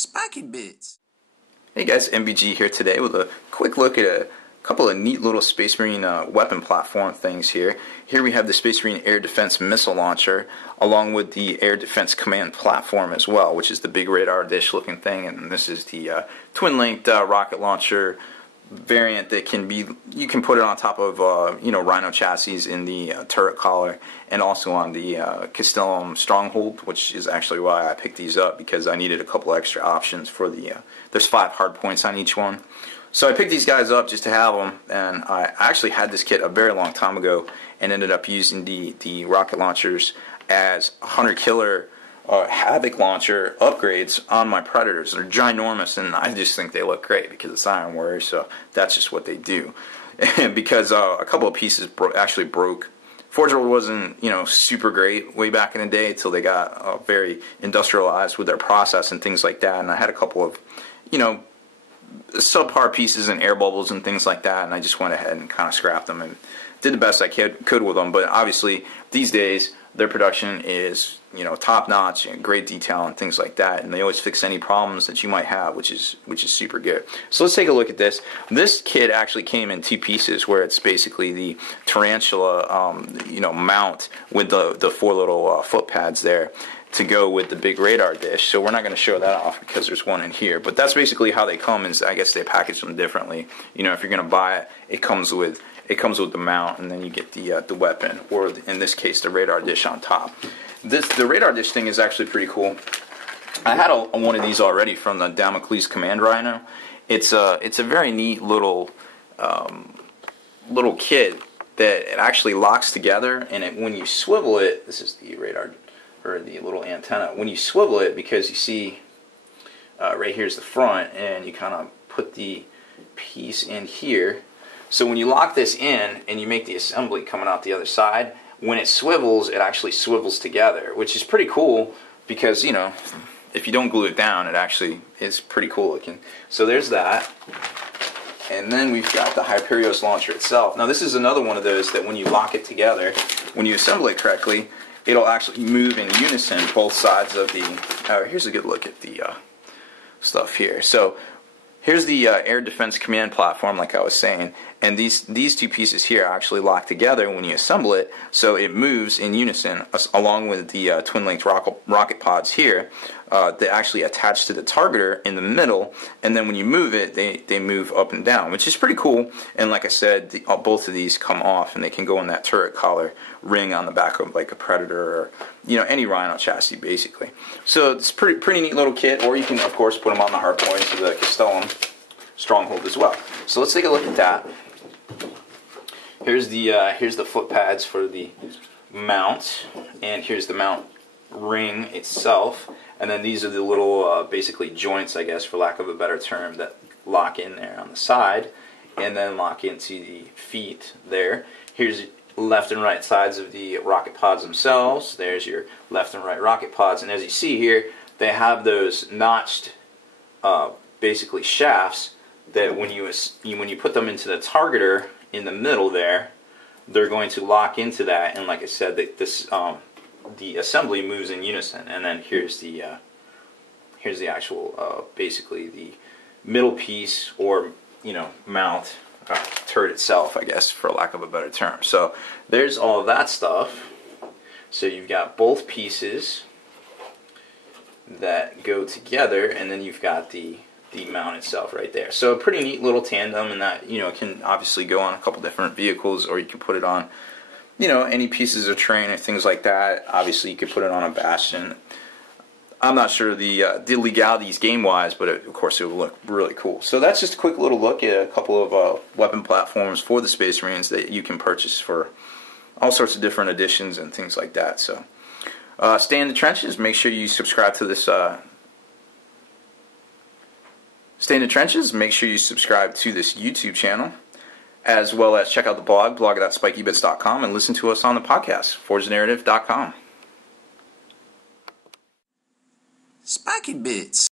Spiky Bits. Hey guys, MBG here today with a quick look at a couple of neat little Space Marine weapon platform things here. Here we have the Space Marine Air Defense Missile Launcher along with the Air Defense Command Platform as well, which is the big radar dish looking thing, and this is the twin-linked rocket launcher variant that you can put it on top of Rhino chassis in the turret collar, and also on the Castellum Stronghold, which is actually why I picked these up, because I needed a couple extra options for the there's 5 hard points on each one. So I picked these guys up just to have them, and I actually had this kit a very long time ago and ended up using the rocket launchers as 100 killer Havoc launcher upgrades on my Predators. They're ginormous, and I just think they look great because it's Iron Warrior, so that's just what they do. And because a couple of pieces actually broke. Forge World wasn't super great way back in the day until they got very industrialized with their process and things like that, and I had a couple of subpar pieces and air bubbles and things like that, and I just went ahead and kind of scrapped them and did the best I could with them. But obviously these days their production is top notch and great detail and things like that, and they always fix any problems that you might have, which is super good. So let's take a look at this. This kit actually came in 2 pieces, where it's basically the tarantula mount with the 4 little foot pads there to go with the big radar dish. So we're not going to show that off because there's one in here, but that's basically how they come. Is I guess they package them differently. If you're going to buy it, it comes with the mount, and then you get the weapon, or in this case the radar dish on top. The radar dish thing is actually pretty cool. I had one of these already from the Damocles Command Rhino. It's a very neat little kit that it actually locks together, and when you swivel it, this is the radar, or the little antenna. When you swivel it, because you see right here's the front, and you kind of put the piece in here. So when you lock this in and you make the assembly coming out the other side, when it swivels, it actually swivels together, which is pretty cool because, if you don't glue it down, it actually is pretty cool looking. So there's that. And then we've got the Hyperios launcher itself. Now this is another one of those that when you lock it together, when you assemble it correctly, it'll actually move in unison both sides of the... here's a good look at the stuff here. So here's the Air Defense Command Platform, like I was saying, and these 2 pieces here are actually locked together when you assemble it, so it moves in unison along with the twin-linked rocket pods here that actually attach to the targeter in the middle, and then when you move it, they move up and down, which is pretty cool. And like I said, both of these come off, and they can go in that turret collar ring on the back of like a Predator or any Rhino chassis basically. So it's pretty neat little kit, or you can of course put them on the hard points of the Castellum Stronghold as well. So let's take a look at that. Here's the foot pads for the mount, and here's the mount ring itself, and then these are the little basically joints, I guess for lack of a better term, that lock in there on the side and then lock into the feet there. Here's left and right sides of the rocket pods themselves. There's your left and right rocket pods, and as you see here, they have those notched basically shafts that when you put them into the targeter in the middle there, they're going to lock into that, and like I said, the assembly moves in unison. And then here's the actual basically the middle piece, or mount turret itself, I guess for lack of a better term. So there's all of that stuff. So you've got both pieces that go together, and then you've got the mount itself right there. So a pretty neat little tandem, and that it can obviously go on a couple different vehicles, or you can put it on any pieces of terrain or things like that. Obviously you could put it on a Bastion. I'm not sure the legalities game wise, but of course it would look really cool. So that's just a quick little look at a couple of weapon platforms for the Space Marines that you can purchase for all sorts of different editions and things like that. So stay in the trenches. Make sure you subscribe to this Stay in the trenches. Make sure you subscribe to this YouTube channel, as well as check out the blog.spikybits.com, and listen to us on the podcast, forgethenarrative.com. Spiky Bits.